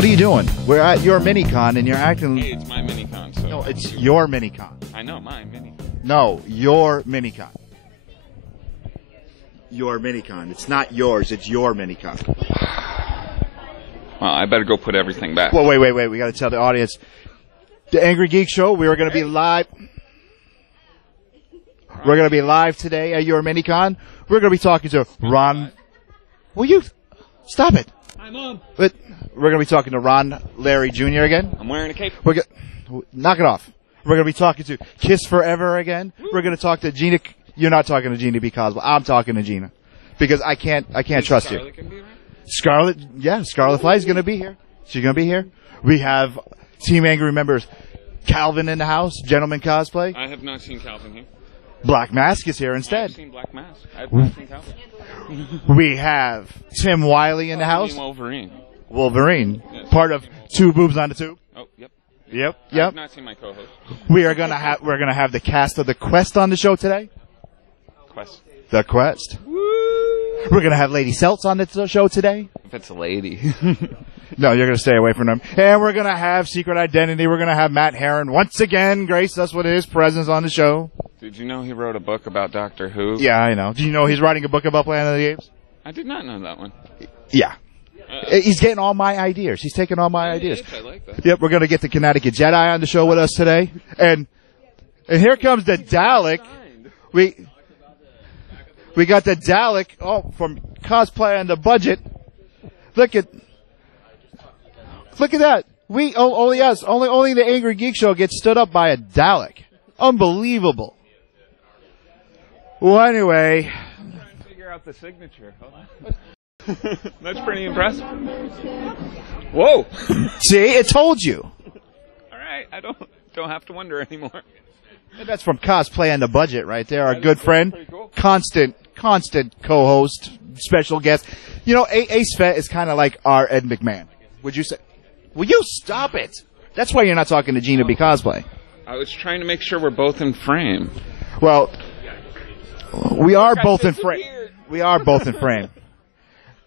What are you doing? We're at your Minicon and you're acting... Hey, it's my Minicon. So No, it's your Minicon. I know, my Minicon. No, your Minicon. Your Minicon. It's not yours, it's your Minicon. Well, I better go put everything back. Well, wait. We got to tell the audience. The Angry Geek Show, we were going to be live. We're going to be live today at your Minicon. We're going to be talking to Ron. Will you stop it? Hi, Mom. But we're going to be talking to Ron Larry Jr. again. I'm wearing a cape. Knock it off. We're going to be talking to Kiss Forever again. We're going to talk to Gina. You're not talking to Gina B. Cosplay. I'm talking to Gina because I can't trust you. Can be right? Scarlet, yeah, Scarlet Fly is going to be here. She's going to be here. We have Team Angry members Calvin in the house, Gentleman Cosplay. I have not seen Calvin here. Black Mask is here instead. I've seen Black Mask. I've not seen Calvin. We have Tim Wiley in the house. Wolverine. Wolverine, Yes. part of Two Boobs on the Tube. Oh, yep. Yep. I've not seen my co-host. We're gonna have the cast of The Quest on the show today. Quest. The Quest. Woo! We're gonna have Lady Seltz on the show today. If it's a lady. No, you're gonna stay away from them. And we're gonna have Secret Identity. We're gonna have Matt Herron once again grace us with his presence on the show. Did you know he wrote a book about Doctor Who? Yeah, I know. Do you know he's writing a book about Planet of the Apes? I did not know that one. Yeah. He's getting all my ideas. He's taking all my ideas. I like that. Yep, we're gonna get the Connecticut Jedi on the show with us today. And here comes the Dalek. We got the Dalek, from Cosplay on the Budget. Look at that. Only the Angry Geek Show gets stood up by a Dalek. Unbelievable. Well, anyway. Figure out the signature. Hold on. That's pretty impressive. Whoa. See, it told you. All right, I don't have to wonder anymore. And that's from Cosplay on the Budget right there. Our good friend. Pretty cool. Constant co-host, special guest. You know, Ace Fett is kind of like our Ed McMahon. Would you say? Will you stop it? That's why you're not talking to Gina B. Cosplay. I was trying to make sure we're both in frame. Well, we are both in frame. We are both in frame.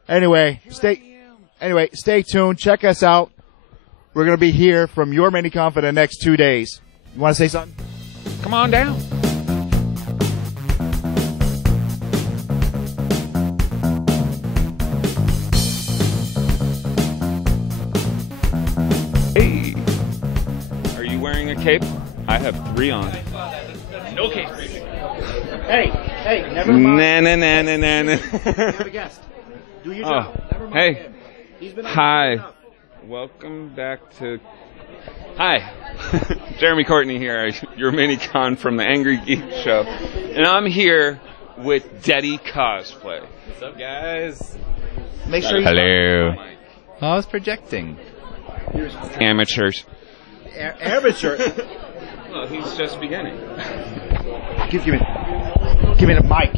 Anyway, stay tuned. Check us out. We're going to be here from your Minicon for the next 2 days. You want to say something? Come on down. Hey. Are you wearing a cape? I have 3 on. No cape. Hey, never mind. Na. You have a guest. Do your job. Never mind Hey. him. He's been Hi. Welcome back to... Hi. Jeremy Courtney here, your Minicon from the Angry Geek Show. And I'm here with Detty Cosplay. What's up, guys? Make sure you... Hello. Oh, I was projecting. Amateurs. Amateur. Well, he's just beginning. Give me the mic.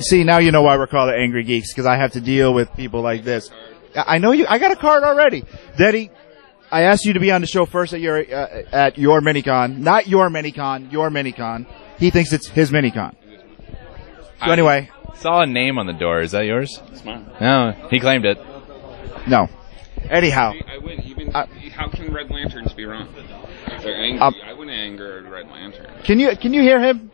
See, now you know why we're called the Angry Geeks, because I have to deal with people like this. I know you. I got a card already. Detty, I asked you to be on the show first at your Minicon. Not your Minicon, your Minicon. He thinks it's his Minicon. So anyway. Saw a name on the door. Is that yours? It's mine. No, he claimed it. No. Anyhow. I win. Even how can Red Lanterns be wrong? If they're angry, I wouldn't anger a Red Lantern. Can you hear him?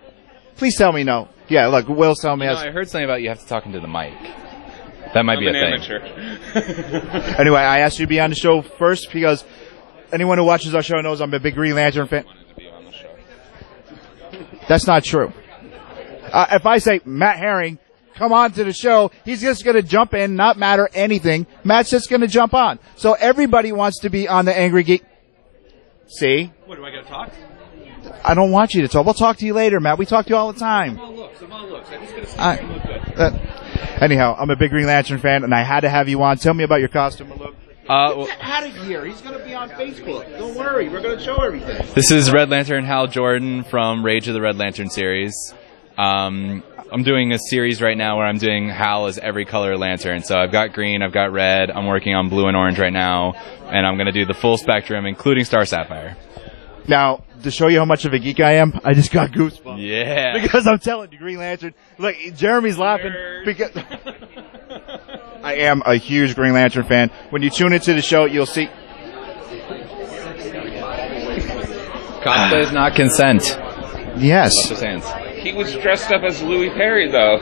Please tell me no. Yeah, look, Will's telling me. I heard something about you have to talk into the mic. That might be a thing. Amateur. Anyway, I asked you to be on the show first because anyone who watches our show knows I'm a big Green Lantern fan. That's not true. If I say Matt Herring, come on to the show, he's just going to jump in, not matter anything. Matt's just going to jump on. So everybody wants to be on the Angry Geek. See? What, do I got to talk? I don't want you to talk. We'll talk to you later, Matt. We talk to you all the time. I'm all looks. I'm just going to look good. Anyhow, I'm a big Green Lantern fan, and I had to have you on. Tell me about your costume look. Well, Out of here. He's going to be on Facebook. Don't worry. We're going to show everything. this is Red Lantern Hal Jordan from Rage of the Red Lantern series. I'm doing a series right now where I'm doing Hal as every color lantern. So I've got green, I've got red, I'm working on blue and orange right now, and I'm going to do the full spectrum, including Star Sapphire. Now, to show you how much of a geek I am, I just got goosebumps. Yeah. Because I'm telling you, Green Lantern. Look, Jeremy's laughing because I am a huge Green Lantern fan. When you tune into the show, you'll see. Cosplay is not consent. Yes. Wash his hands. He was dressed up as Louis Perry, though.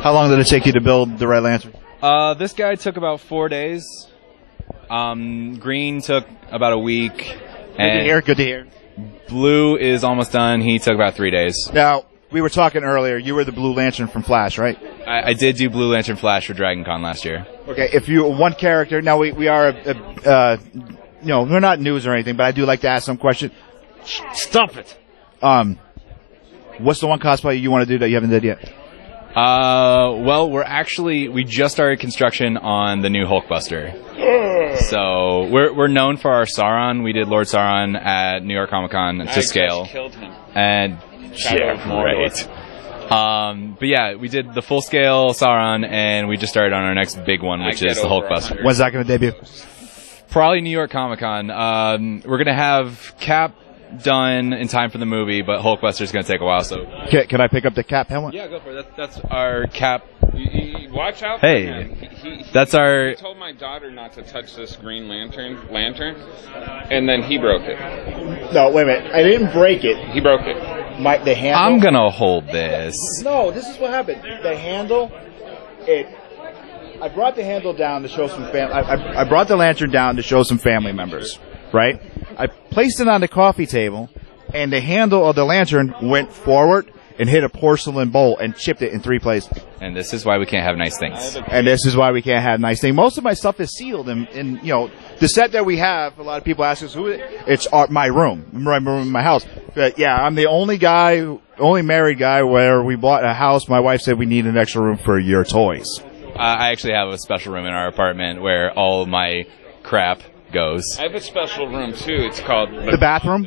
How long did it take you to build the Red Lantern? This guy took about 4 days. Green took about a week. Good to hear. Blue is almost done. He took about 3 days. Now, we were talking earlier. You were the Blue Lantern from Flash, right? I did do Blue Lantern Flash for Dragon Con last year. Okay, if you one character, now we are, we're not news or anything, but I do like to ask some questions. Stop it. What's the one cosplay you want to do that you haven't did yet? Well, we just started construction on the new Hulkbuster. So we're known for our Sauron. We did Lord Sauron at New York Comic Con to scale. Killed him. And right. But yeah, we did the full scale Sauron, and we just started on our next big one, which is the Hulkbuster. When's that going to debut? Probably New York Comic Con. We're gonna have Cap done in time for the movie, but Hulkbuster's gonna take a while. So can I pick up the Cap helmet? Yeah, go for it. That's our Cap. Watch out for him. That's our. I told my daughter not to touch this Green Lantern, and then he broke it. No, wait a minute. I didn't break it. He broke it. The handle. I'm gonna hold this. No, this is what happened. The handle, I brought the handle down to show some family. I brought the lantern down to show some family members, right? I placed it on the coffee table, and the handle of the lantern went forward and hit a porcelain bowl and chipped it in 3 places. And this is why we can't have nice things. Most of my stuff is sealed, and the set that we have, a lot of people ask us who it is. It's my room. My room in my house. But yeah, I'm the only married guy where we bought a house. My wife said we need an extra room for your toys. I actually have a special room in our apartment where all my crap goes. I have a special room too. It's called the bathroom.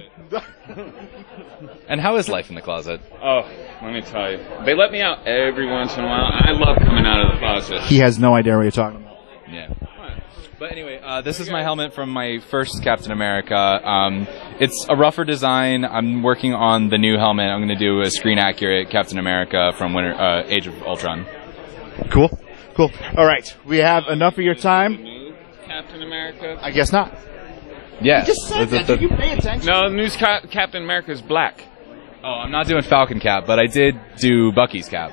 And how is life in the closet? Oh, let me tell you. They let me out every once in a while. I love coming out of the closet. He has no idea what you're talking about. Yeah. But anyway, this is my helmet from my first Captain America. It's a rougher design. I'm working on the new helmet. I'm going to do a screen-accurate Captain America from Age of Ultron. Cool. All right. We have enough of your time. New Captain America? I guess not. Yeah. You just said that. Did you pay attention? No, the new Captain America is black. Oh, I'm not doing Falcon cap, but I did do Bucky's cap.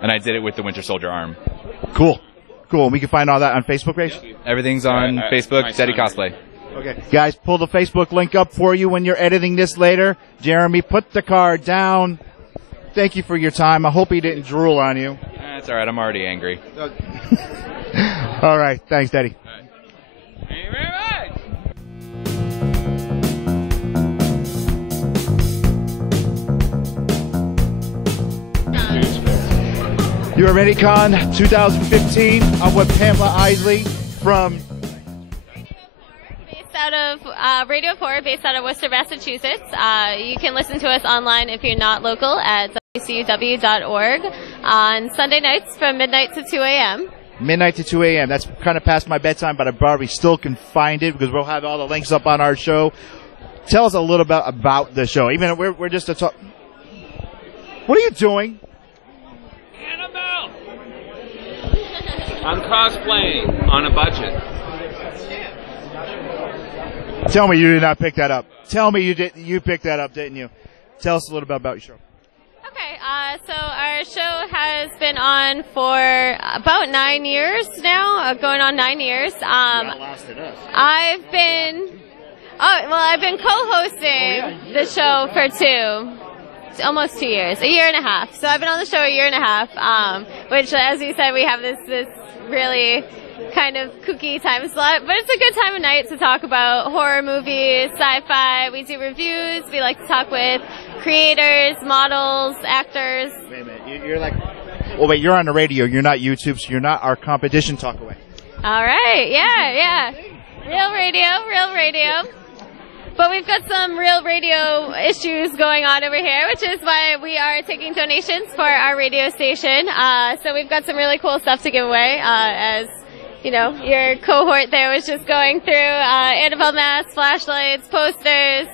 And I did it with the Winter Soldier arm. Cool. We can find all that on Facebook page? Everything's on Facebook, Detty Cosplay. Okay. Guys, pull the Facebook link up for you when you're editing this later. Jeremy, put the card down. Thank you for your time. I hope he didn't drool on you. That's all right. I'm already angry. All right. Thanks, Detty. All right. Thank you very much. You're Minicon 2015. I'm with Pamela Isley from based out of Radio 4, based out of Worcester, Massachusetts. You can listen to us online if you're not local at wcuw.org on Sunday nights from midnight to 2 a.m. Midnight to 2 a.m. That's kind of past my bedtime, but I probably still can find it because we'll have all the links up on our show. Tell us a little bit about the show. Even we're just a talk. What are you doing? Annabelle! I'm cosplaying on a budget. Tell me you did not pick that up. Tell me you picked that up, didn't you? Tell us a little bit about your show. Okay, so our show has been on for about 9 years now, going on 9 years. I've been co-hosting the show for almost 2 years, a year and a half. So I've been on the show a year and a half, which, as you said, we have this really kind of kooky time slot, but it's a good time of night to talk about horror movies, sci-fi. We do reviews. We like to talk with creators, models, actors. Wait a minute, you're like, well, wait, you're on the radio. You're not YouTube, so you're not our competition. Talk away. All right, yeah. Real radio. But we've got some real radio issues going on over here, which is why we are taking donations for our radio station. So we've got some really cool stuff to give away, as you know, your cohort there was just going through Annabelle masks, flashlights, posters,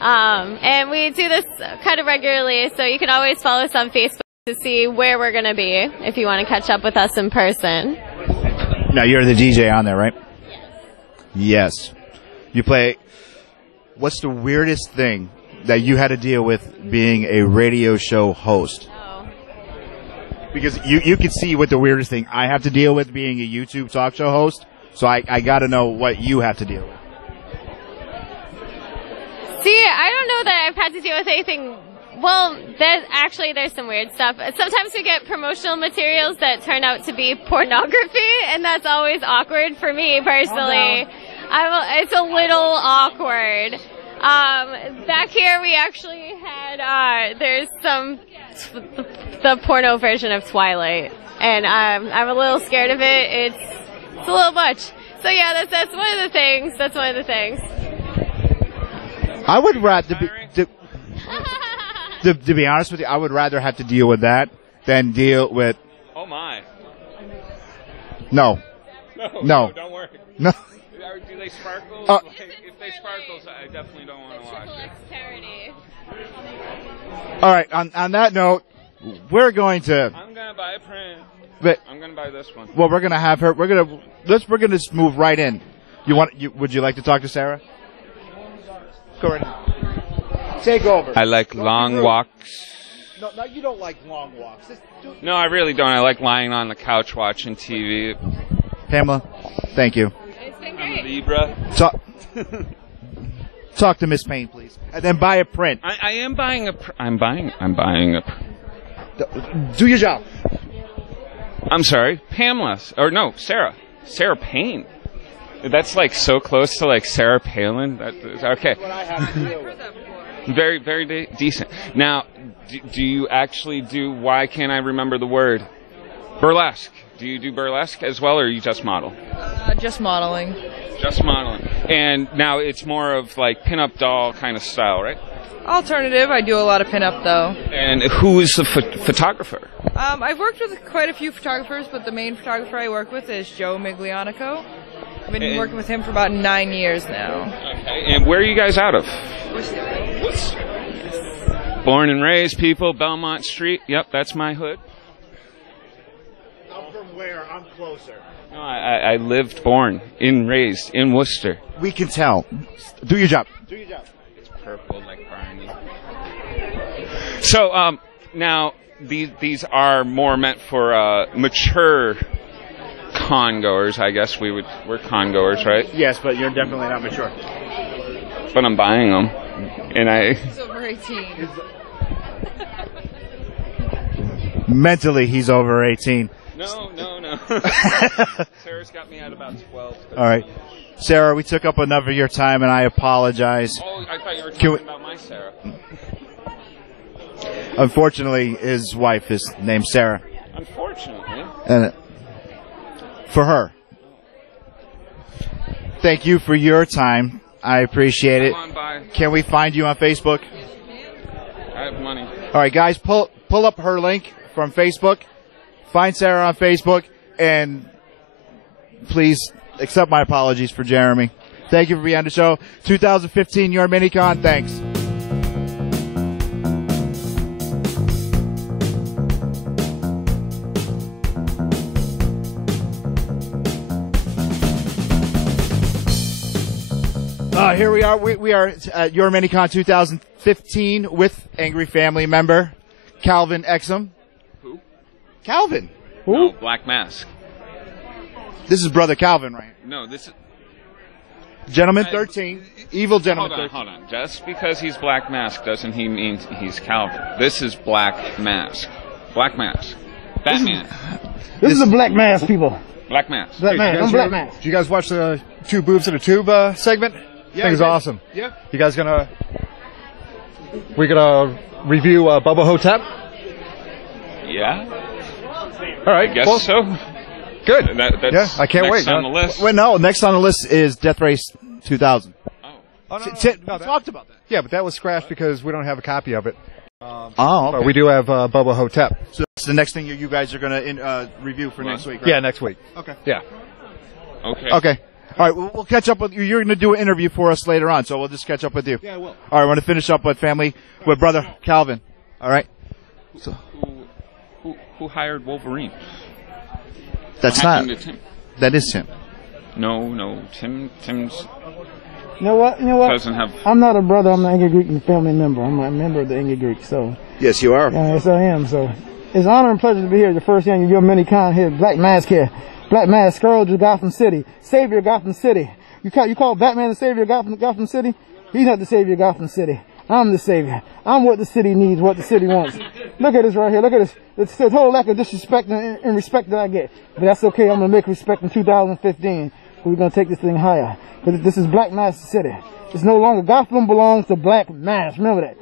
and we do this kind of regularly, so you can always follow us on Facebook to see where we're going to be if you want to catch up with us in person. Now, you're the DJ on there, right? Yes. You play. What's the weirdest thing that you had to deal with being a radio show host? Oh. Because you can see what the weirdest thing I have to deal with being a YouTube talk show host. So I got to know what you have to deal with. See, I don't know that I've had to deal with anything. Well, there's some weird stuff. Sometimes we get promotional materials that turn out to be pornography, and that's always awkward for me personally. It's a little awkward. Back here we actually had, there's the porno version of Twilight, and I'm a little scared of it. It's a little much. So yeah, that's one of the things. That's one of the things. I would rather to be honest with you, I would rather have to deal with that than deal with. Oh my. No. No. Don't worry. No. Do they sparkle? If they sparkle, I definitely don't want to watch it. Parody. All right. On that note, we're going to. I'm gonna buy a print. But, I'm gonna buy this one. Well, we're gonna have her. We're gonna just move right in. Would you like to talk to Sarah? Go right in. Take over. I like long walks. No, you don't like long walks. No, I really don't. I like lying on the couch watching TV. Pamela, thank you. It's been I'm a great. Libra. Talk to Miss Payne, please, and then buy a print. I am buying a. I'm buying a. Do your job. I'm sorry, Pamela, or no, Sarah. Sarah Payne. That's like so close to like Sarah Palin. Okay. That's what I have to deal with. Very, very decent. Now, do you actually do? Why can't I remember the word? Burlesque. Do you do burlesque as well, or you just model? Just modeling. Just modeling. And now it's more of like pinup doll kind of style, right? Alternative. I do a lot of pinup though. And who is the photographer? I've worked with quite a few photographers, but the main photographer I work with is Joe Miglianico. I've been working with him for about 9 years now. Okay. And where are you guys out of? Worcester. Yes. Born and raised, people. Belmont Street. Yep, that's my hood. I'm from where? I'm closer. No, I lived, born, raised in Worcester. We can tell. Do your job. Do your job. It's purple like Barney. So, now these are more meant for mature con-goers, I guess we're con-goers, right? Yes, but you're definitely not mature. But I'm buying them, and He's over 18. Mentally, he's over 18. No. Sarah's got me at about 12. All right. Sarah, we took up enough of your time, and I apologize. Oh, I thought you were talking about my Sarah. Unfortunately, his wife is named Sarah. Unfortunately. And for her. Thank you for your time. I appreciate it. Come on by. Can we find you on Facebook? I have money. All right, guys, pull up her link from Facebook. Find Sarah on Facebook, and please accept my apologies for Jeremy. Thank you for being on the show. 2015, your Minicon. Thanks. Here we are. We are at Your Minicon 2015 with Angry Family member Calvin Exum. Who? Calvin. Who? No, Black Mask. This is Brother Calvin, right? No, this is... Gentleman 13. Evil Gentleman 13. Hold on. Just because he's Black Mask doesn't he mean he's Calvin. This is Black Mask. Black Mask. Batman. This is a Black Mask, people. Black Mask. Black Mask. I'm Black Mask. Did you guys watch the Two Boobs in a Tube segment? Yeah, I think it's awesome. Yeah. You guys we gonna review Bubba Hotep? Yeah. All right. I guess so. Good. That's I can't next wait. on the list. Well, no, next on the list is Death Race 2000. Oh. Oh, no, We talked about that. Yeah, but that was scratched because we don't have a copy of it. Oh, But we do have Bubba Hotep. So that's the next thing you guys are going to review for next week, right? Yeah, next week. Okay. Yeah. Okay. Okay. All right, we'll catch up with you. You're going to do an interview for us later on, so we'll just catch up with you. Yeah, I will. All right, I want to finish up with family, with Brother Calvin. All right? who hired Wolverine? That's What not. happened to Tim? That is Tim. No. Tim's You know what? doesn't have. I'm not a brother. I'm an Angyrgeek family member. I'm a member of the Angyrgeeks. So Yes, you are. yes, I am. So it's an honor and pleasure to be here. The first annual Minicon here. Black Mask here. Black Mask, Scourge of Gotham City, Savior of Gotham City. You call Batman the Savior of Gotham City? He's not the Savior of Gotham City. I'm the Savior. I'm what the city needs, what the city wants. Look at this right here. Look at this. It's the total lack of disrespect and respect that I get. But that's okay. I'm going to make respect in 2015. We're going to take this thing higher. Because this is Black Mask City. It's no longer, Gotham belongs to Black Mask. Remember that.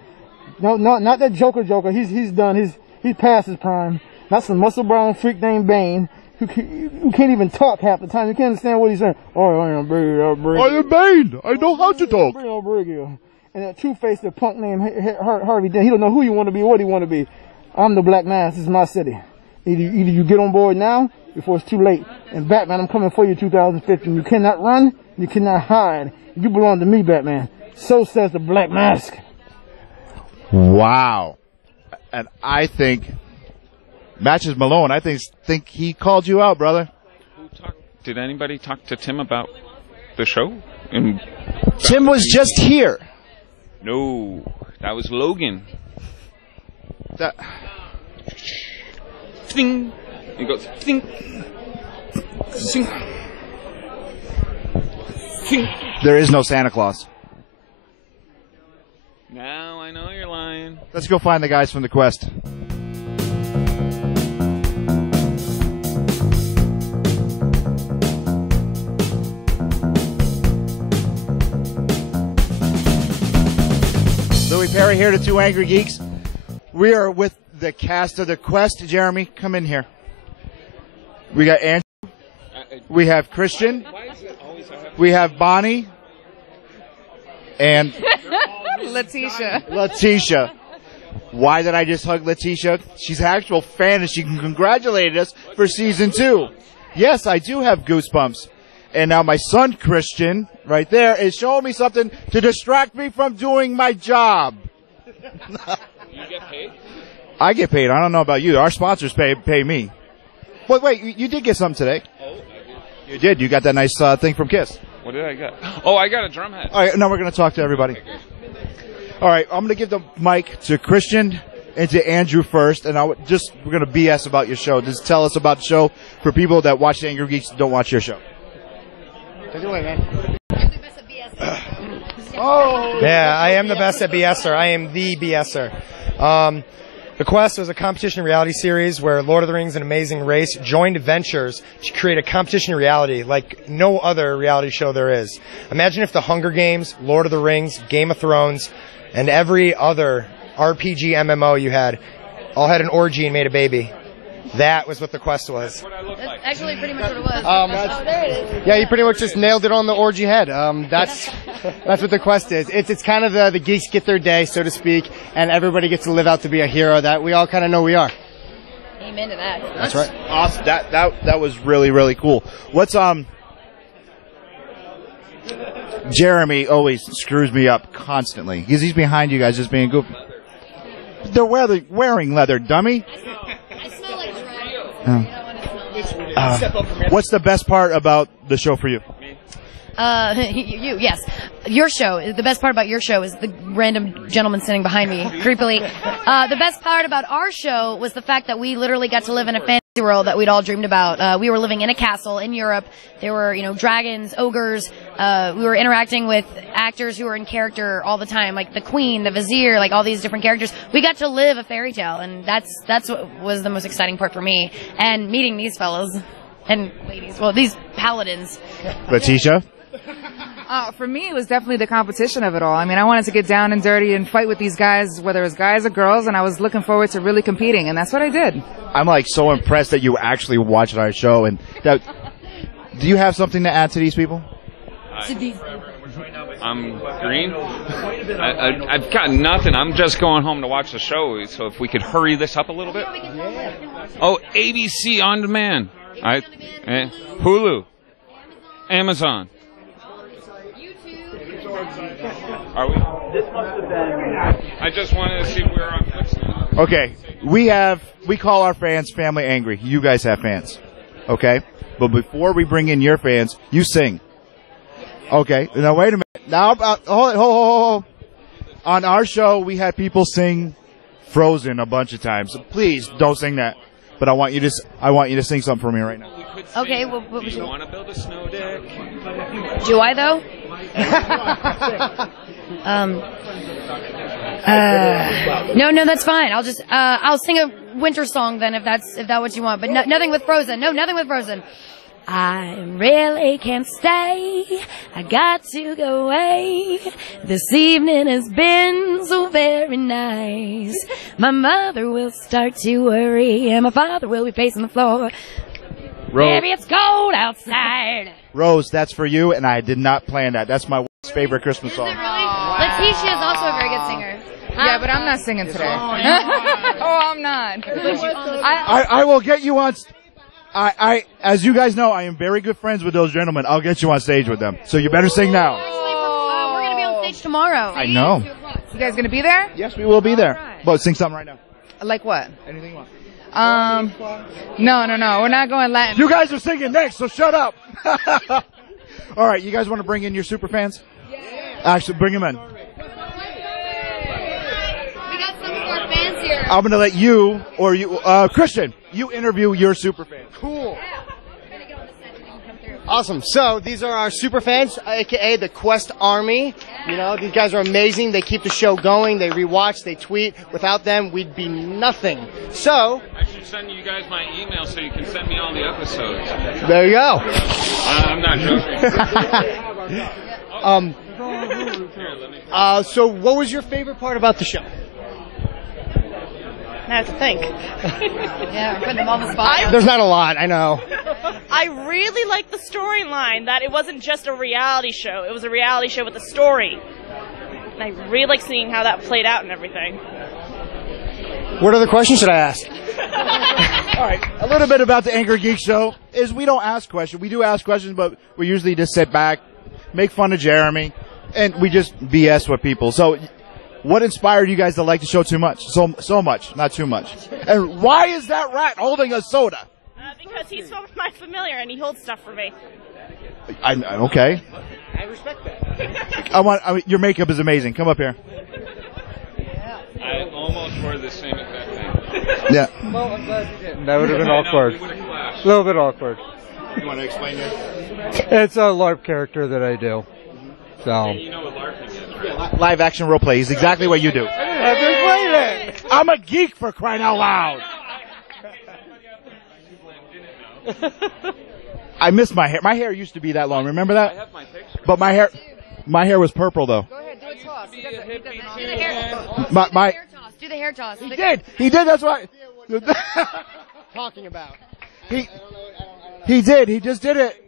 No, not that Joker. He's done. He's past his prime. Not some muscle brown freak named Bane who can't even talk half the time. You can't understand what he's saying. Oh, I am Bane. I am Bane. I know how to talk. I'll bring you. And that Two-Face, the punk named Harvey Dent, he don't know who you want to be, what he want to be. I'm the Black Mask. This is my city. Either you get on board now before it's too late. And Batman, I'm coming for you 2015. You cannot run. You cannot hide. You belong to me, Batman. So says the Black Mask. Wow. And I think Matches Malone, I think he called you out, brother. Did anybody talk to Tim about the show? Tim was just here. No, that was Logan. Thing. He goes thing. Thing. Thing. There is no Santa Claus. Now I know you're lying. Let's go find the guys from the Quest. Louis Perry here to Two Angry Geeks. We are with the cast of the Quest. Jeremy, come in here. We got Andrew. We have Christian. We have Bonnie. And Letitia. Why did I just hug Letitia? She's an actual fan and she congratulated us for season 2. Yes, I do have goosebumps. And now my son, Christian, right there, is showing me something to distract me from doing my job. You get paid? I get paid. I don't know about you. Our sponsors pay me. Wait, you did get something today. Oh, I did. You did. You got that nice thing from Kiss. What did I get? Oh, I got a drum head. All right, now we're going to talk to everybody. All right, I'm going to give the mic to Christian and to Andrew first, and we're going to BS about your show. Just tell us about the show for people that watch the Angry Geeks and don't watch your show. Take it away, man. Yeah, I am the best at BSer. I am the BSer. The Quest was a competition reality series where Lord of the Rings and Amazing Race joined ventures to create a competition reality like no other reality show there is. Imagine if the Hunger Games, Lord of the Rings, Game of Thrones, and every other RPG MMO you had all had an orgy and made a baby. That was what the Quest was. That's actually pretty much what it was. There it is. Yeah, you pretty much just nailed it on the orgy head. That's what the Quest is. It's kind of the geeks get their day, so to speak, and everybody gets to live out to be a hero that we all kind of know we are. Amen to that. That's right. Awesome. That was really, really cool. What's Jeremy always screws me up constantly because he's behind you guys just being goofy. They're wearing leather, dummy. I smell like What's the best part about the show for you? Yes. Your show, the best part about your show is the random gentleman sitting behind me, creepily. The best part about our show was the fact that we literally got to live in a fantasy world that we'd all dreamed about. We were living in a castle in Europe. There were, dragons, ogres. We were interacting with actors who were in character all the time, like the queen, the vizier, like all these different characters. We got to live a fairy tale, and that's what was the most exciting part for me. And meeting these fellows and ladies, well, these paladins. Letitia? For me, it was definitely the competition of it all. I mean, I wanted to get down and dirty and fight with these guys, whether it was guys or girls, and I was looking forward to really competing, and that's what I did. I'm so impressed that you actually watched our show. And do you have something to add to these people? I'm green. I've got nothing. I'm just going home to watch the show. So if we could hurry this up a little bit. Oh, ABC On Demand. Hulu. Amazon. Are we? I just wanted to see if we were on Flix now. Okay, we call our fans Family Angry. You guys have fans, okay? But before we bring in your fans, you sing. Okay, now wait a minute. Now, hold. On our show, we had people sing Frozen a bunch of times. So please don't sing that. But I want you to sing something for me right now. Okay. Do you want to build a snow deck? Do I though? No, that's fine. I'll sing a winter song then if that's what you want. But nothing with Frozen. No, nothing with Frozen. I really can't stay. I got to go away. This evening has been so very nice. My mother will start to worry, and my father will be pacing the floor. Rose. Baby, it's cold outside. Rose, that's for you, and I did not plan that. That's my favorite Christmas song. Is it really? Letitia is also a very good singer. Yeah, but I'm not singing today. I'm not. I will get you on. As you guys know, I am very good friends with those gentlemen. I'll get you on stage with them. So you better sing now. Actually, we're going to be on stage tomorrow. I know. You guys going to be there? Yes, we will be there. Right. But sing something right now. Like what? Anything you want. No. We're not going Latin. You guys are singing next, so shut up. All right, you guys want to bring in your super fans? Yeah. Actually, bring them in. We got some of our fans here. I'm going to let you, or you, Christian, you interview your super fan. Cool. Awesome. So these are our super fans, aka the Quest Army. You know, these guys are amazing. They keep the show going. They rewatch. They tweet. Without them, we'd be nothing. So I should send you guys my email so you can send me all the episodes. there you go. I'm not joking. So what was your favorite part about the show? I have to think. Yeah, putting them on the spot. There's not a lot, I know. I really like the storyline, that it wasn't just a reality show. It was a reality show with a story. And I really like seeing how that played out and everything. What other questions should I ask? All right, a little bit about the Angyrgeeks show is we don't ask questions. We do ask questions, but we usually just sit back, make fun of Jeremy, and we just BS with people. So what inspired you guys to like the show too much? So much, not too much. And why is that rat holding a soda? Because he's my familiar and he holds stuff for me. Okay. I respect that. Your makeup is amazing. Come up here. I almost wore the same exact thing. Yeah. Well, I'm glad you didn't. That would have been awkward. A little bit awkward. You want to explain it? It's a LARP character that I do. So. You know what LARPing is, right? Live action role play is exactly what you do. I didn't have to explain it. I'm a geek, for crying out loud. I miss my hair. My hair used to be that long. Remember that? I have my picture. But my hair was purple though. Go ahead, do a toss. Do the hair toss. Do the hair toss. He did. That's why. Talking about. He did. He just did it.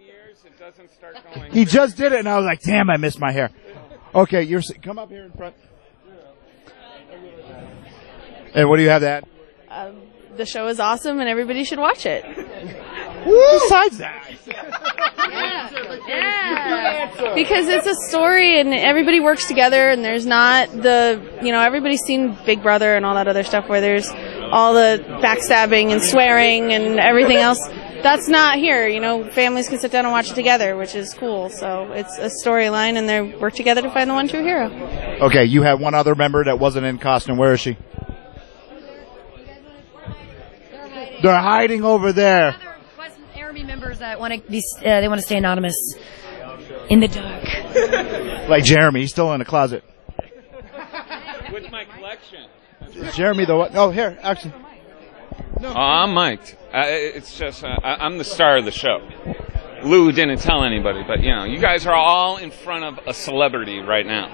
He just did it, and I was like, "Damn, I missed my hair." Okay, come up here in front. And what do you have to add? The show is awesome and everybody should watch it. Besides that. Yeah. Because it's a story and everybody works together and there's not everybody's seen Big Brother and all that other stuff where there's all the backstabbing and swearing and everything else. That's not here. Families can sit down and watch it together, which is cool. So it's a storyline and they work together to find the one true hero. Okay, you have one other member that wasn't in costume. Where is she? They're hiding over there. Army members that want to they want to stay anonymous in the dark. Like Jeremy, he's still in the closet. What's my collection? Jeremy, the what? Oh, here, actually. No. I'm mic'd. It's just I'm the star of the show. Lou didn't tell anybody, but you guys are all in front of a celebrity right now.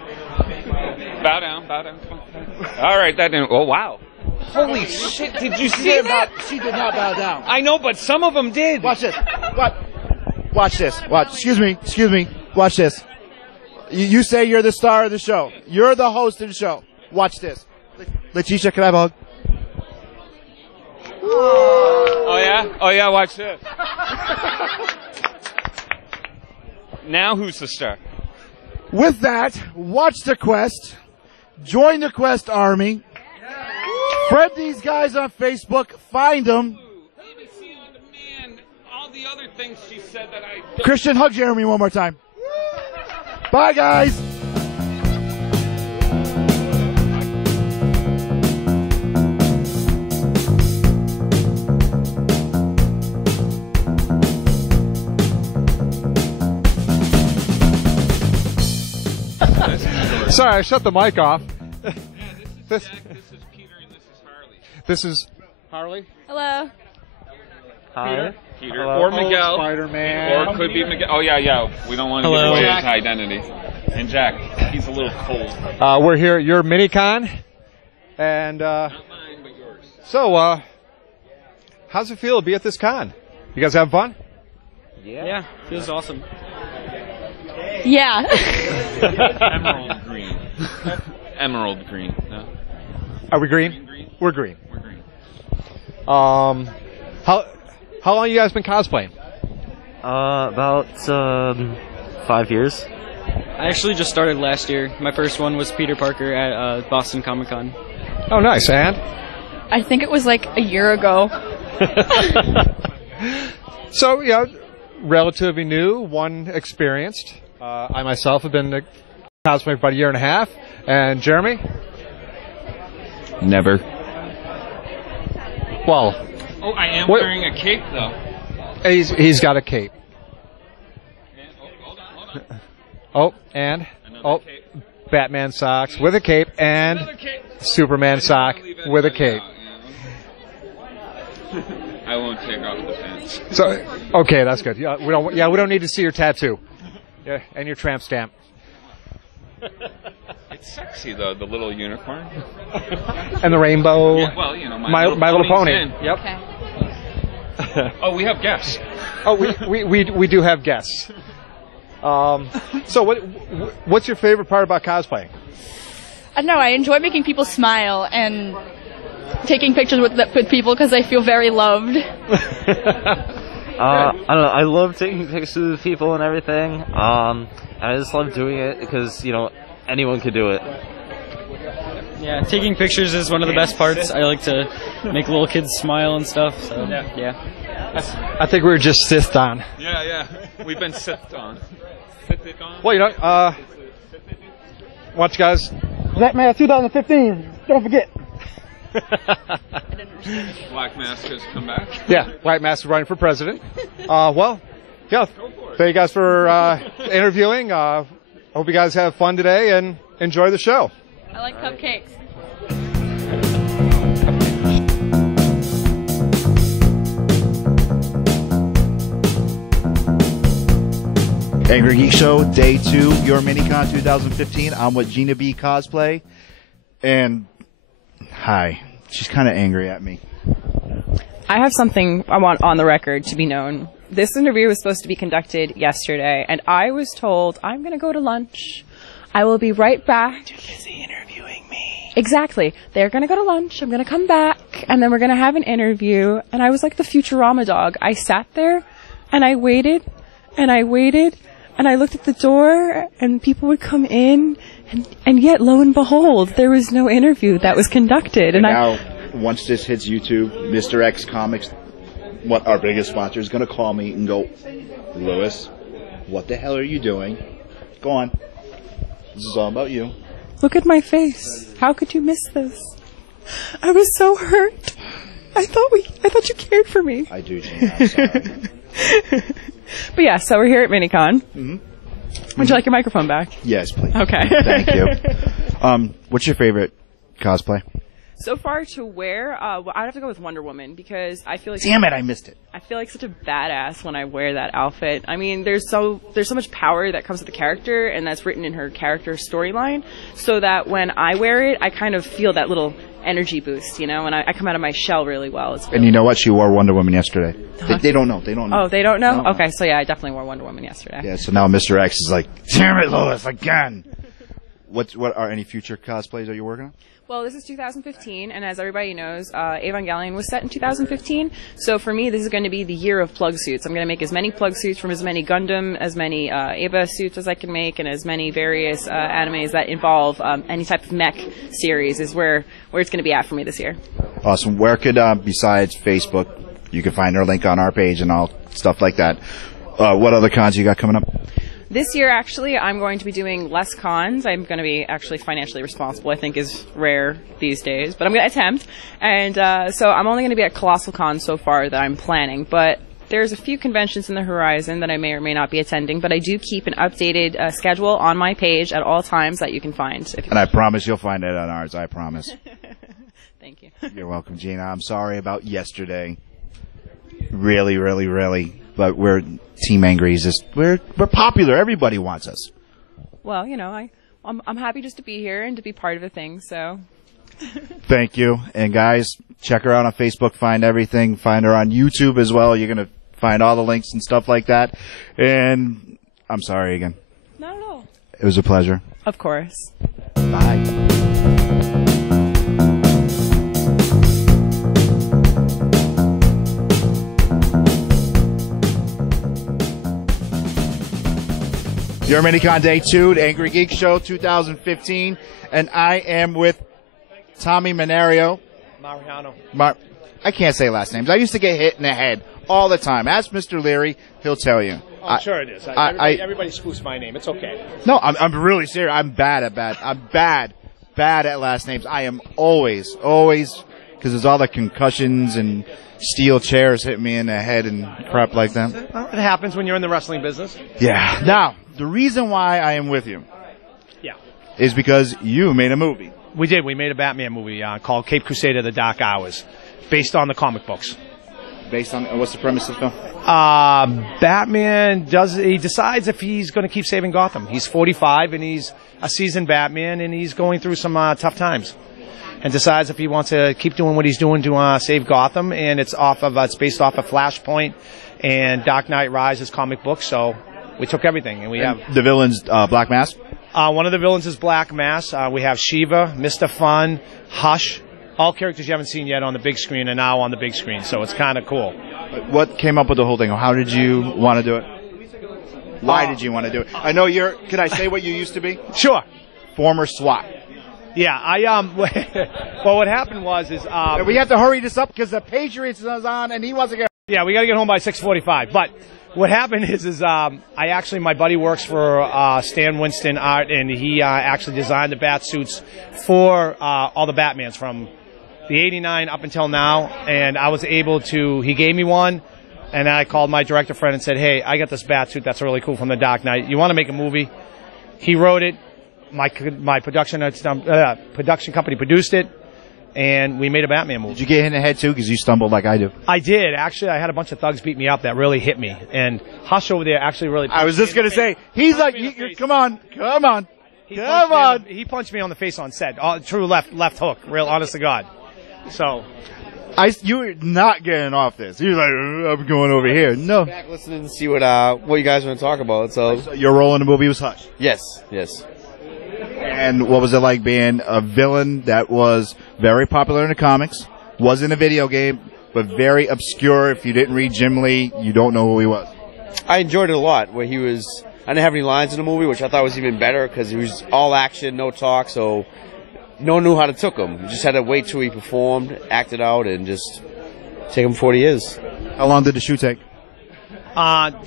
Bow down. All right, that didn't. Oh wow. Holy shit, did you see that? She did not bow down. I know, but some of them did. Watch this. Watch this. Excuse me. Watch this. You say you're the star of the show. You're the host of the show. Watch this. Letitia, can I have a hug? Oh yeah, watch this. Now who's the star? With that, watch the quest. Join the Quest Army. Friend these guys on Facebook. Find them. ABC on demand. All the other things she said that I don't. Christian, hug Jeremy one more time. Bye, guys. Sorry, I shut the mic off. Yeah, this is Jack, this is Peter, and this is Harley. This is Harley. Hello. Hi. Peter. Hello. Or Miguel. Spider-Man. Or it could be Miguel. Oh, yeah. We don't want to give away his identity. And Jack, he's a little cold. We're here at your Minicon. And, Not mine, but yours. so, how's it feel to be at this con? You guys having fun? Yeah, feels awesome. Yeah. Emerald green. Emerald green. No? Are we green? We're green. We're green. How long you guys been cosplaying? About 5 years. I actually just started last year. My first one was Peter Parker at Boston Comic Con. Oh, nice. And? I think it was like a year ago. So, yeah, relatively new, one experienced. I myself have been cosplaying for about a year and a half. And Jeremy? Never. Well, Oh, I am wearing a cape, though. he's got a cape. Hold on. Oh, and Cape. Batman socks with a cape and Cape. Superman sock with a cape. I won't take off the pants. So, okay, that's good. Yeah, we don't need to see your tattoo. Yeah, and your tramp stamp. It's sexy, though, the little unicorn. And the rainbow. Yeah, well, you know, My Little Pony. In. Yep. Okay. Oh, we have guests. Oh, we do have guests. So what's your favorite part about cosplaying? I don't know. I enjoy making people smile and taking pictures with people because I feel very loved. I don't know. I love taking pictures with people and everything. And I just love doing it because, anyone could do it. Yeah, taking pictures is one of the best parts. I like to make little kids smile and stuff. So, yeah. I think we were just sithed on. Yeah. We've been sipped on. Well, why don't you guys... Black Mass 2015. Don't forget. Black Mask has come back. Yeah, Black Mask is running for president. Well, yeah, thank you guys for interviewing. Hope you guys have fun today and enjoy the show. I like cupcakes. Angry Geek Show, Day 2, Your Minicon 2015. I'm with Gina B Cosplay. And, hi. She's kind of angry at me. I have something I want on the record to be known. This interview was supposed to be conducted yesterday, and I was told I'm going to go to lunch. I will be right back. Too busy interviewing me. Exactly. They're going to go to lunch. I'm going to come back, and then we're going to have an interview. And I was like the Futurama dog. I sat there, and I waited, and I waited, and I looked at the door, and people would come in, and yet, lo and behold, there was no interview that was conducted. And now, once this hits YouTube, Mr. X Comics, what our biggest sponsor, is going to call me and go, Lewis, what the hell are you doing? Go on. This is all about you. Look at my face. How could you miss this? I was so hurt. I thought you cared for me. I do, Gina. I'm sorry. But yeah, so we're here at Minicon. Mm-hmm. Would you like your microphone back? Yes, please. Okay. Thank you. What's your favorite cosplay? So far to wear, I'd have to go with Wonder Woman because I feel like... Damn it, I missed it. I feel like such a badass when I wear that outfit. I mean, there's so much power that comes with the character, and that's written in her character storyline, so that when I wear it, I kind of feel that little energy boost, and I come out of my shell really well. It's really And you know what? She wore Wonder Woman yesterday. Huh? They don't know. They don't know. Oh, they don't know? No. Okay, so yeah, I definitely wore Wonder Woman yesterday. Yeah, so now Mr. X is like, damn it, Lois, again. What are any future cosplays are you working on? Well, this is 2015, and as everybody knows, Evangelion was set in 2015. So for me, this is going to be the year of plug suits. I'm going to make as many plug suits from as many Gundam, as many Eva suits as I can make, and as many various animes that involve any type of mech series is where it's going to be at for me this year. Awesome. Where could, besides Facebook, you can find our link on our page and all stuff like that. What other cons you got coming up? This year, actually, I'm going to be doing less cons. I'm going to be actually financially responsible, I think is rare these days, but I'm going to attempt. And so I'm only going to be at Colossal Con so far that I'm planning, but there's a few conventions in the horizon that I may or may not be attending, but I do keep an updated schedule on my page at all times that you can find. And I promise you'll find it on ours, I promise. Thank you. You're welcome, Gina. I'm sorry about yesterday. Really, really, really. But we're Team Angry. We're popular. Everybody wants us. Well, you know, I'm happy just to be here and to be part of the thing. So. Thank you. And guys, check her out on Facebook. Find everything. Find her on YouTube as well. You're gonna find all the links and stuff like that. And I'm sorry again. Not at all. It was a pleasure. Of course. Bye. Your Minicon Day 2, the Angry Geek Show 2015, and I am with Tommy Manario. Mariano. I can't say last names. I used to get hit in the head all the time. Ask Mr. Leary, he'll tell you. I'm sure it is. Everybody spoofs my name. It's okay. No, I'm really serious. I'm bad at last names. I am always, because there's all the concussions and steel chairs hit me in the head and crap like that. Well, it happens when you're in the wrestling business. Yeah. Now, the reason why I am with you is because you made a movie. We did. We made a Batman movie called Cape Crusader: The Dark Hours, based on the comic books. Based on, what's the premise of the film? Batman he decides if he's going to keep saving Gotham. He's 45 and he's a seasoned Batman and he's going through some tough times. And decides if he wants to keep doing what he's doing to save Gotham, and it's based off of Flashpoint and Dark Knight Rises comic book. So we took everything, and we have the villain's Black Mask. One of the villains is Black Mask. We have Shiva, Mr. Fun, Hush, all characters you haven't seen yet on the big screen are now on the big screen. So it's kind of cool. What came up with the whole thing? How did you want to do it? Why did you want to do it? I know you're. Can I say what you used to be? Sure. Former SWAT. Yeah, well, what happened was we have to hurry this up because the Patriots is on and he wants to get. Yeah, we got to get home by 6:45. But what happened is my buddy works for Stan Winston Art, and he actually designed the bat suits for all the Batmans from the '89 up until now, and I was able to. He gave me one, and I called my director friend and said, "Hey, I got this bat suit that's really cool from the Dark Knight. You want to make a movie?" He wrote it. My production company produced it, and we made a Batman movie. Did you get hit in the head too? Because you stumbled like I do. I did. Actually, I had a bunch of thugs beat me up that really hit me, and Hush over there actually really. I was just gonna say he's like, come on. He punched me on the face on set. True left hook. Real honest to God. So. You were not getting off this. You were like, I'm going over here. No. Back listening to see what you guys want to talk about. So your role in the movie was Hush. Yes. And what was it like being a villain that was very popular in the comics, was in a video game, but very obscure? If you didn't read Jim Lee, you don't know who he was. I enjoyed it a lot. Where he was, I didn't have any lines in the movie, which I thought was even better because he was all action, no talk, so no one knew how to took him. You just had to wait till he performed, acted out, and just take him 40 years. How long did the shoot take?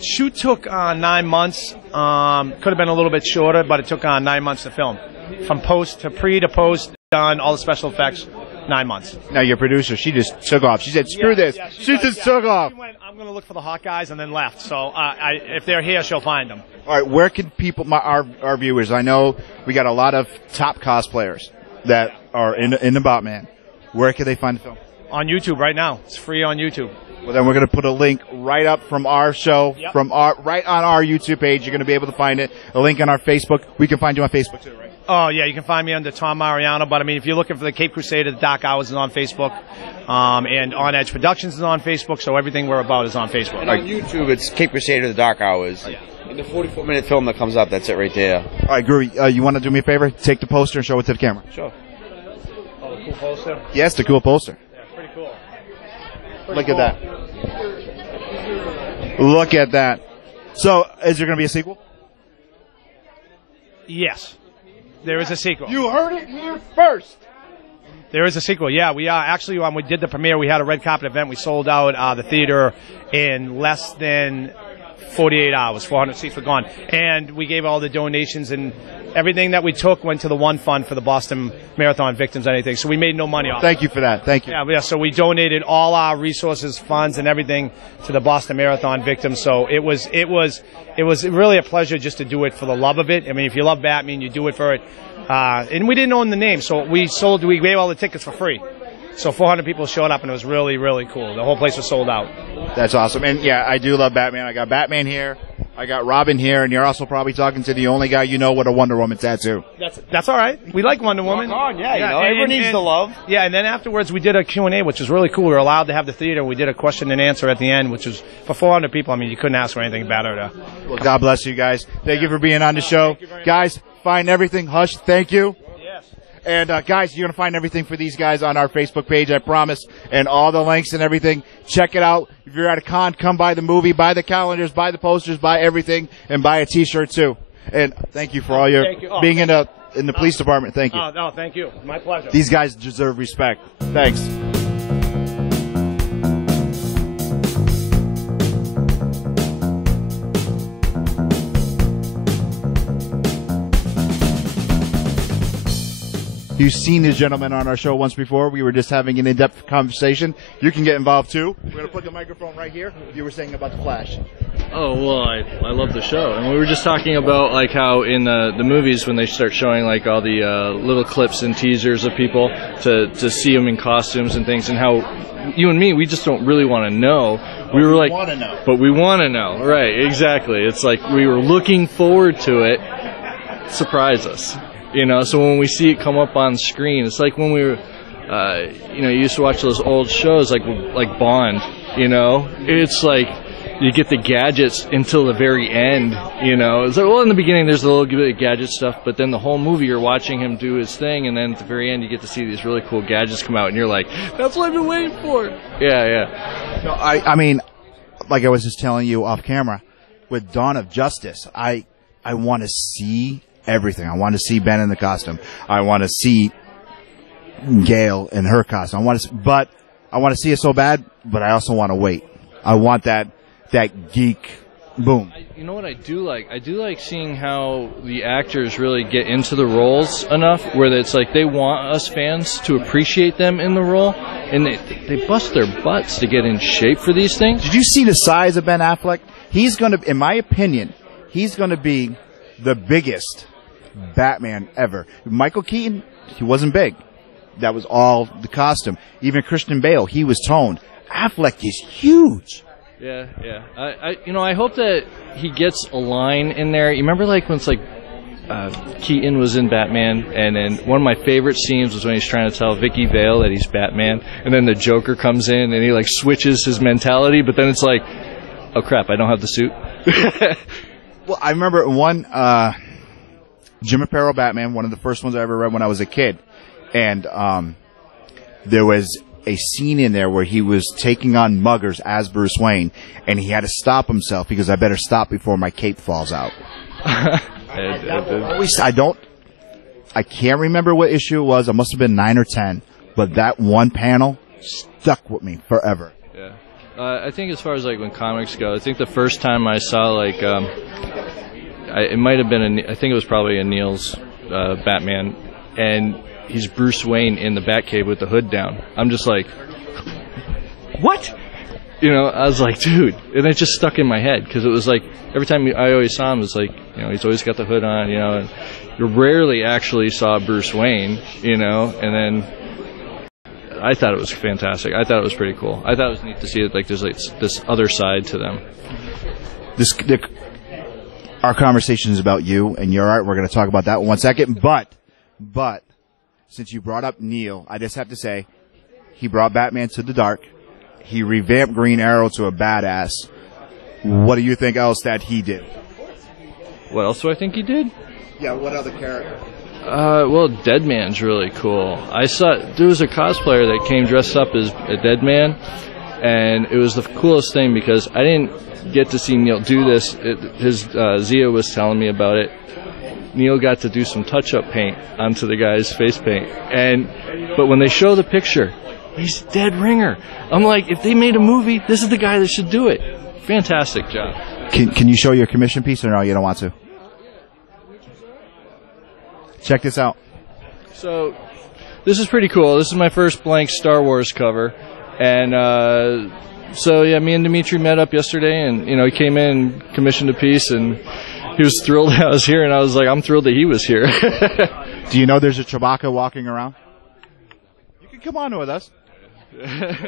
Shoot took 9 months. Could have been a little bit shorter, but it took 9 months to film. From post to pre to post, done, all the special effects, 9 months. Now, your producer, she just took off. She said, screw this. She just took off. She went, I'm going to look for the hot guys, and then left. So if they're here, she'll find them. All right, where can people, our viewers, I know we got a lot of top cosplayers that are in the Batman. Where can they find the film? On YouTube right now. It's free on YouTube. Well, then we're going to put a link right up from our show, right on our YouTube page. You're going to be able to find it. A link on our Facebook. We can find you on Facebook too, right? Oh, yeah, you can find me under Tom Mariano. But, I mean, if you're looking for the Cape Crusader, the Dark Hours is on Facebook. And On Edge Productions is on Facebook. So everything we're about is on Facebook. And on YouTube, it's Cape Crusader, the Dark Hours. In the 44-minute film that comes up, that's it right there. All right, Guru, you want to do me a favor? Take the poster and show it to the camera. Sure. Oh, the cool poster? Yes, the cool poster. Yeah, pretty cool. Look at that. Look at that. So, is there going to be a sequel? Yes. There is a sequel. You heard it here first. There is a sequel, yeah. We actually, when we did the premiere, we had a red carpet event. We sold out the theater in less than 48 hours. 400 seats were gone. And we gave all the donations, and everything that we took went to the one fund for the Boston Marathon victims and anything. So we made no money off it. Thank you for that. Thank you. Yeah, so we donated all our resources, funds, and everything to the Boston Marathon victims. So it was really a pleasure just to do it for the love of it. I mean, if you love Batman, you do it for it. And we didn't own the name, so we gave all the tickets for free. So 400 people showed up, and it was really, really cool. The whole place was sold out. That's awesome. And, yeah, I do love Batman. I got Batman here. I got Robin here, and you're also probably talking to the only guy you know with a Wonder Woman tattoo. That's all right. We like Wonder Woman. Everyone needs the love. Yeah, and then afterwards we did a Q&A, which was really cool. We were allowed to have the theater. We did a question and answer at the end, which was for 400 people. I mean, you couldn't ask for anything better. Well, God bless you guys. Thank you for being on the show. Guys, find everything. Hush, thank you. And, guys, you're going to find everything for these guys on our Facebook page, I promise, and all the links and everything. Check it out. If you're at a con, come buy the movie, buy the calendars, buy the posters, buy everything, and buy a T-shirt, too. And thank you for all your being in the police department. Thank you. No, thank you. My pleasure. These guys deserve respect. Thanks. You've seen these gentlemen on our show once before. We were just having an in-depth conversation. You can get involved, too. We're going to put the microphone right here. You were saying about the Flash. Oh, well, I love the show. And we were just talking about, like, how in the movies when they start showing, like, all the little clips and teasers of people to see them in costumes and things, and how you and me, we just don't really want to know. We were like, but we want to know. Right, exactly. It's like we were looking forward to it. Surprise us. You know, so when we see it come up on screen, it's like when we were, you used to watch those old shows like Bond, you know? It's like you get the gadgets until the very end, you know? It's like, well, in the beginning there's a little bit of gadget stuff, but then the whole movie you're watching him do his thing, and then at the very end you get to see these really cool gadgets come out, and you're like, that's what I've been waiting for. Yeah. No, I mean, like I was just telling you off camera, with Dawn of Justice, I want to see everything. I want to see Ben in the costume. I want to see Gail in her costume. I want to see it so bad, but I also want to wait. I want that geek boom. You know what I do like? I do like seeing how the actors really get into the roles enough where it's like they want us fans to appreciate them in the role, and they bust their butts to get in shape for these things. Did you see the size of Ben Affleck? He's going to, in my opinion, he's going to be the biggest Batman ever. Michael Keaton, he wasn't big. That was all the costume. Even Christian Bale, he was toned. Affleck is huge. Yeah. I hope that he gets a line in there. You remember like when it's like Keaton was in Batman, and then one of my favorite scenes was when he's trying to tell Vicky Vale that he's Batman, and then the Joker comes in and he like switches his mentality, but then it's like, oh crap, I don't have the suit. Well, I remember one Jim Aparo Batman, one of the first ones I ever read when I was a kid. And there was a scene in there where he was taking on muggers as Bruce Wayne, and he had to stop himself because I better stop before my cape falls out. I can't remember what issue it was. It must have been 9 or 10, but that one panel stuck with me forever. Yeah. I think as far as like when comics go, I think the first time I saw like it might have been I think it was probably a Neil's Batman, and he's Bruce Wayne in the Batcave with the hood down. I'm just like, what? You know, I was like, dude, and it just stuck in my head because it was like every time I always saw him, it was like, you know, he's always got the hood on, you know, and you rarely actually saw Bruce Wayne, you know, and then I thought it was fantastic. I thought it was pretty cool. I thought it was neat to see it, like there's like this other side to them. Our conversation is about you and your art. We're going to talk about that in 1 second. But since you brought up Neil, I just have to say he brought Batman to the dark. He revamped Green Arrow to a badass. What do you think else that he did? What else do I think he did? Yeah, what other character? Well, Deadman's really cool. I saw there was a cosplayer that came dressed up as a Deadman, and it was the coolest thing because I didn't get to see Neil do this. Zia was telling me about it. Neil got to do some touch-up paint onto the guy's face paint, but when they show the picture, he's Dead Ringer. I'm like, if they made a movie, this is the guy that should do it. Fantastic job. Can you show your commission piece, or no, you don't want to? Check this out. So, this is pretty cool. This is my first blank Star Wars cover, and so yeah, me and Dimitri met up yesterday, and he came in and commissioned a piece, and he was thrilled that I was here, and I was like, I'm thrilled that he was here. Do you know there's a Chewbacca walking around? You can come on with us.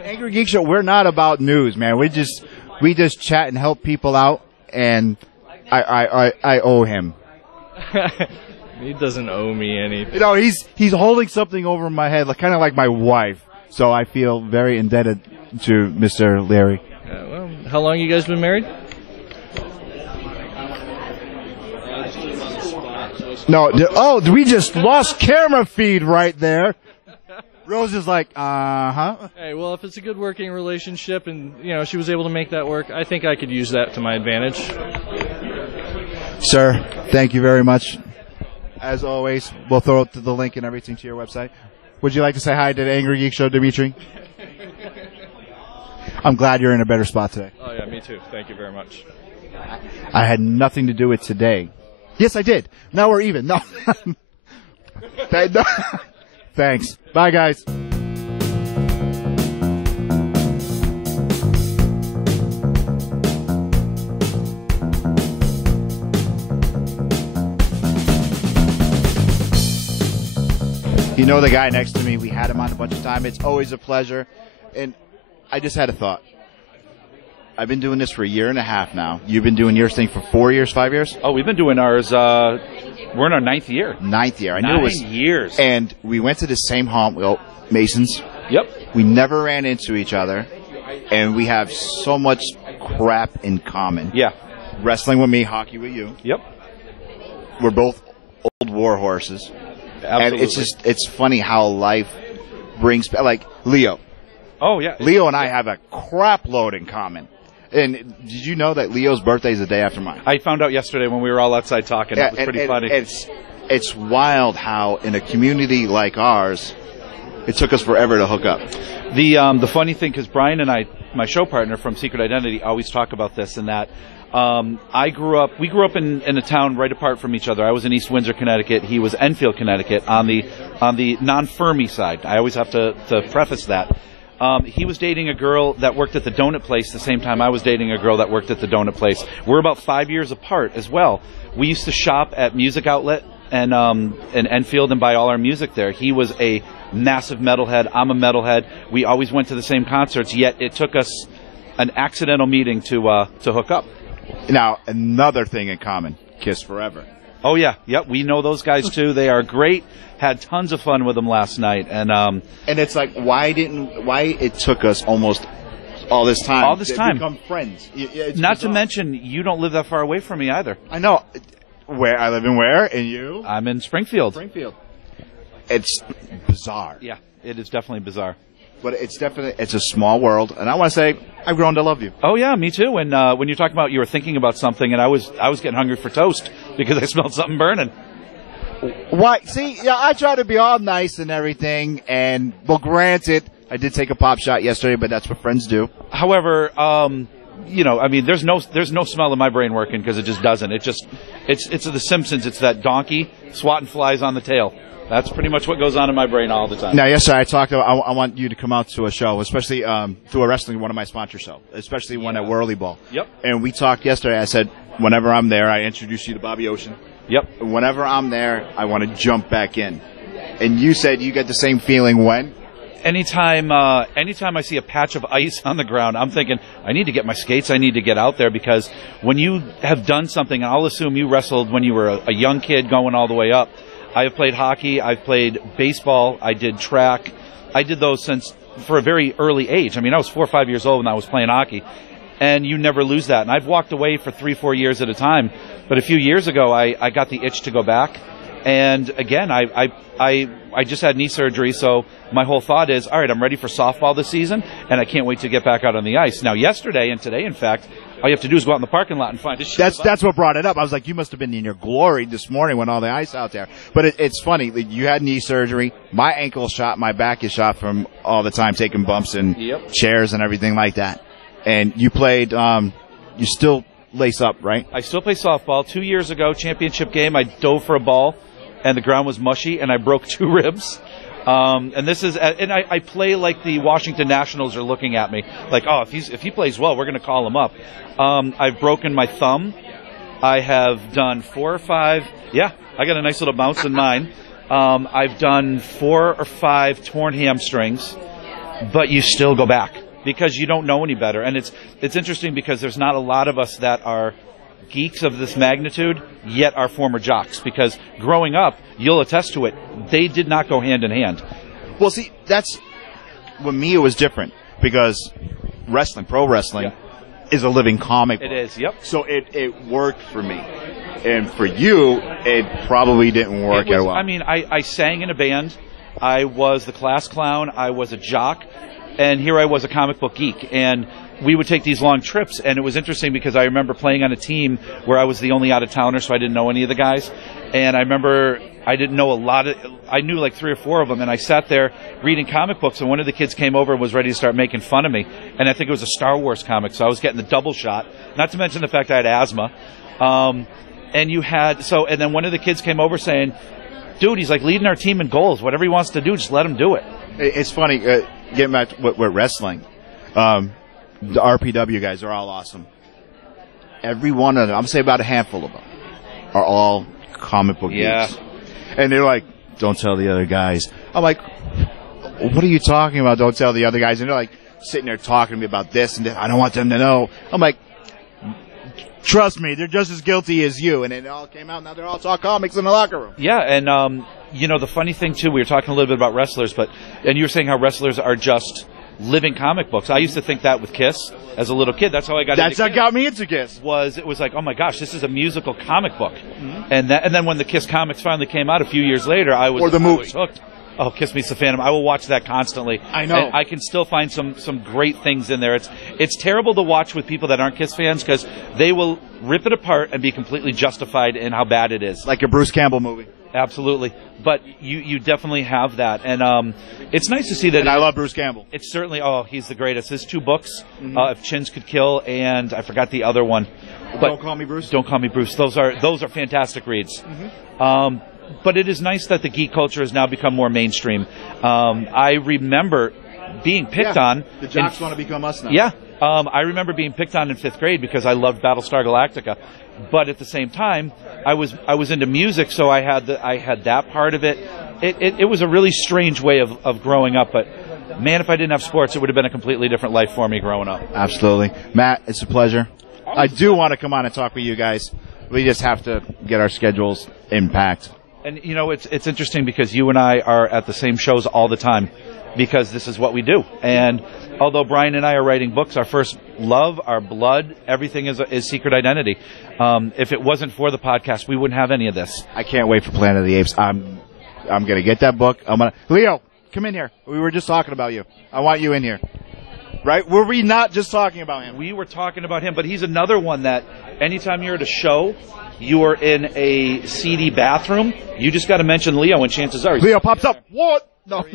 Angry Geek Show, we're not about news, man. We just chat and help people out, and I owe him. He doesn't owe me anything. He's holding something over my head, kind of like my wife. So I feel very indebted to Mr. Larry. Well, how long you guys been married? No. We just lost camera feed right there. Rose is like, uh-huh. Hey, well, if it's a good working relationship and, she was able to make that work, I think I could use that to my advantage. Sir, thank you very much. As always, we'll throw up the link and everything to your website. Would you like to say hi to the Angry Geek Show, Dimitri? I'm glad you're in a better spot today. Oh, yeah, me too. Thank you very much. I had nothing to do with today. Yes, I did. Now we're even. No. Thanks. Bye, guys. You know the guy next to me, we had him on a bunch of time. It's always a pleasure. And I just had a thought. I've been doing this for 1.5 years now. You've been doing yours thing for 4 years, 5 years? Oh, we've been doing ours, we're in our 9th year. 9th year. I knew it was 9 years. And we went to the same haunt, Masons. Yep. We never ran into each other. And we have so much crap in common. Yeah. Wrestling with me, hockey with you. Yep. We're both old war horses. Absolutely. And it's funny how life brings, like Leo. Oh, yeah. Leo and I have a crap load in common. And did you know that Leo's birthday is the day after mine? I found out yesterday when we were all outside talking. Yeah, it was pretty funny. It's wild how in a community like ours, it took us forever to hook up. The funny thing, because Brian and I, my show partner from Secret Identity, always talk about this and that. We grew up in a town right apart from each other. I was in East Windsor, Connecticut. He was Enfield, Connecticut, on the non-Fermi side. I always have to preface that. He was dating a girl that worked at the donut place the same time I was dating a girl that worked at the donut place. We're about 5 years apart as well. We used to shop at Music Outlet and in Enfield and buy all our music there. He was a massive metalhead. I'm a metalhead. We always went to the same concerts, yet it took us an accidental meeting to hook up. Now, another thing in common, Kiss Forever. Oh, yeah. Yep, we know those guys, too. They are great. Had tons of fun with them last night. And it's like, why it took us almost all this time. All this time. To become friends. Not to mention, you don't live that far away from me either. I know. Where I live in where? And you? I'm in Springfield. It's bizarre. Yeah, it is definitely bizarre. But it's a small world, and I want to say I've grown to love you. Oh yeah, me too. And when you're talking about you were thinking about something, and I was getting hungry for toast because I smelled something burning. Why? See, yeah, I try to be all nice and everything, and well, granted, I did take a pop shot yesterday, but that's what friends do. However, there's no smell in my brain working because it just doesn't. It's The Simpsons. It's that donkey swatting flies on the tail. That's pretty much what goes on in my brain all the time. Now, yesterday I talked about I want you to come out to a show, especially to a wrestling, one of my sponsor shows, especially one at Whirly Ball. Yep. And we talked yesterday. I said, whenever I'm there, I introduce you to Bobby Ocean. Yep. Whenever I'm there, I want to jump back in. And you said you get the same feeling when? Anytime I see a patch of ice on the ground, I'm thinking, I need to get my skates, I need to get out there, because when you have done something, and I'll assume you wrestled when you were a young kid going all the way up. I have played hockey, I've played baseball, I did track. I did those for a very early age. I mean, I was 4 or 5 years old when I was playing hockey. and you never lose that. And I've walked away for 3-4 years at a time, but a few years ago I got the itch to go back. And again, I just had knee surgery, so my whole thought is, all right, I'm ready for softball this season, and I can't wait to get back out on the ice. Now, yesterday and today, in fact, all you have to do is go out in the parking lot and find a shoe. That's what brought it up. I was like, you must have been in your glory this morning when all the ice out there. But it's funny. You had knee surgery. My ankle's shot. My back is shot from all the time taking bumps and chairs and everything like that. And you played. You still lace up, right? I still play softball. 2 years ago, championship game, I dove for a ball, and the ground was mushy, and I broke 2 ribs. And this is, and I play like the Washington Nationals are looking at me, like, oh, if he plays well, we're going to call him up. I've broken my thumb. I have done 4 or 5. Yeah, I got a nice little bounce in mine. I've done 4 or 5 torn hamstrings, but you still go back because you don't know any better. And it's interesting because there's not a lot of us that are geeks of this magnitude, yet are former jocks, because growing up, you'll attest to it, they did not go hand in hand. Well, see, that's, with me it was different, because wrestling, pro wrestling, is a living comic book. It is, yep. So it worked for me. And for you, it probably didn't work at all. I mean, I sang in a band, I was the class clown, I was a jock, and here I was a comic book geek. And we would take these long trips, and it was interesting because I remember playing on a team where I was the only out-of-towner, so I didn't know any of the guys. And I remember I didn't know I knew like 3 or 4 of them, and I sat there reading comic books, and one of the kids came over and was ready to start making fun of me. And I think it was a Star Wars comic, so I was getting the double shot, not to mention the fact I had asthma. And then one of the kids came over saying, dude, he's like leading our team in goals. Whatever he wants to do, just let him do it. It's funny, getting back to what wrestling. The RPW guys are all awesome. Every one of them, I'm saying about a handful of them, are all comic book geeks. And they're like, don't tell the other guys. I'm like, what are you talking about, don't tell the other guys? And they're like sitting there talking to me about this and that. I don't want them to know. I'm like, trust me, they're just as guilty as you. And it all came out, now they're all talk comics in the locker room. Yeah, and the funny thing too, we were talking a little bit about wrestlers, and you were saying how wrestlers are just living comic books. I used to think that with Kiss as a little kid. That's how I got into Kiss. That's what got me into Kiss. It was like, oh my gosh, this is a musical comic book. Mm-hmm. And then when the Kiss comics finally came out a few years later, I was hooked. Oh, Kiss Meets the Phantom. I will watch that constantly. I know. And I can still find some great things in there. It's terrible to watch with people that aren't Kiss fans because they will rip it apart and be completely justified in how bad it is. Like a Bruce Campbell movie. Absolutely. But you definitely have that. And it's nice to see that. And I love Bruce Campbell. It's certainly, he's the greatest. His 2 books, If Chins Could Kill, and I forgot the other one. But Don't Call Me Bruce? Don't Call Me Bruce. Those are fantastic reads. Mm-hmm. But it is nice that the geek culture has now become more mainstream. I remember being picked on. The jocks want to become us now. Yeah. I remember being picked on in 5th grade because I loved Battlestar Galactica. But at the same time, I was into music, so I had that part of it. It was a really strange way of growing up, but man, if I didn't have sports, it would have been a completely different life for me growing up. Absolutely. Matt, it's a pleasure. I do want to come on and talk with you guys. We just have to get our schedules in packed. And it's interesting because you and I are at the same shows all the time because this is what we do. And although Brian and I are writing books, our first love, our blood, everything is Secret Identity. If it wasn't for the podcast, we wouldn't have any of this. I can't wait for Planet of the Apes. I'm going to get that book. Leo, come in here. We were just talking about you. I want you in here. Right? Were we not just talking about him? We were talking about him, but he's another one that anytime you're at a show, you are in a seedy bathroom, you just got to mention Leo, and chances are... Leo pops up. What? No.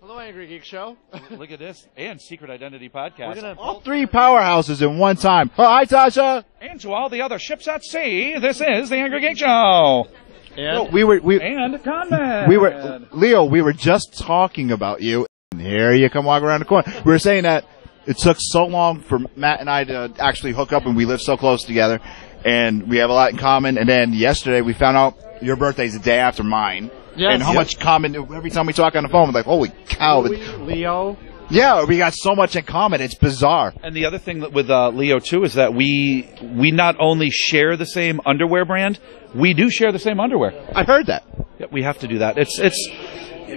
Hello, Angry Geek Show. Look at this. And Secret Identity Podcast. All 3 powerhouses in one time. Oh, hi, Tasha. And to all the other ships at sea, this is the Angry Geek Show. And and Conman. Leo, we were just talking about you. And here you come walking around the corner. We were saying that it took so long for Matt and I to actually hook up, and we live so close together, and we have a lot in common. And then yesterday we found out your birthday's the day after mine. Yes. And how much common, every time we talk on the phone, we're like, holy cow. Leo, Yeah, we got so much in common. It's bizarre. And the other thing with Leo too is that we not only share the same underwear brand, we do share the same underwear. I heard that. Yeah, we have to do that. It's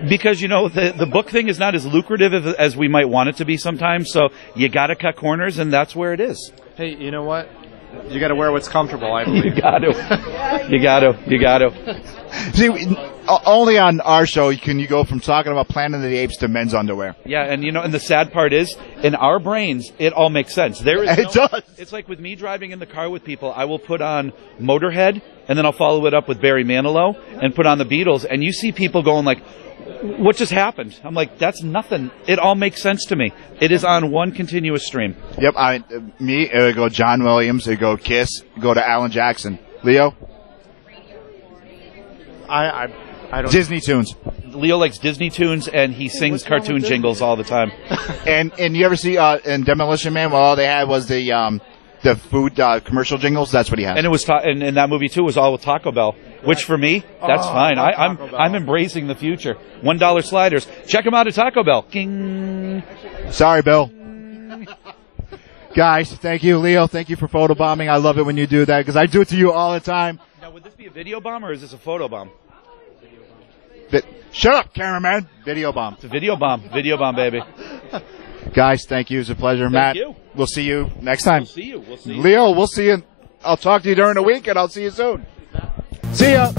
because the book thing is not as lucrative as we might want it to be sometimes. So you got to cut corners, and that's where it is. Hey, you know what? You got to wear what's comfortable, I believe. You got to. See, only on our show can you go from talking about Planet of the Apes to men's underwear. Yeah, and the sad part is, in our brains, it all makes sense. It does. It's like with me driving in the car with people, I will put on Motorhead, and then I'll follow it up with Barry Manilow, and put on the Beatles, and you see people going like, what just happened? I'm like, that's nothing. It all makes sense to me. It is on one continuous stream. Yep, it would go John Williams, it would go Kiss, it would go to Alan Jackson. Leo? I don't. Disney tunes. Leo likes Disney tunes, and he sings cartoon jingles all the time. and you ever see in Demolition Man, well, all they had was the food commercial jingles? That's what he has. And it was in that movie too was all with Taco Bell, which for me, that's fine. I'm embracing the future. $1 sliders. Check them out at Taco Bell. King. Sorry, Bill. Guys, thank you, Leo. Thank you for photobombing. I love it when you do that because I do it to you all the time. Now, would this be a video bomb or is this a photo bomb? Shut up, cameraman. Video bomb. It's a video bomb. Video bomb, baby. Guys, thank you. It was a pleasure. Matt, you. We'll see you next time. We'll see you. Leo, we'll see you. I'll talk to you during the week, and I'll see you soon. See ya.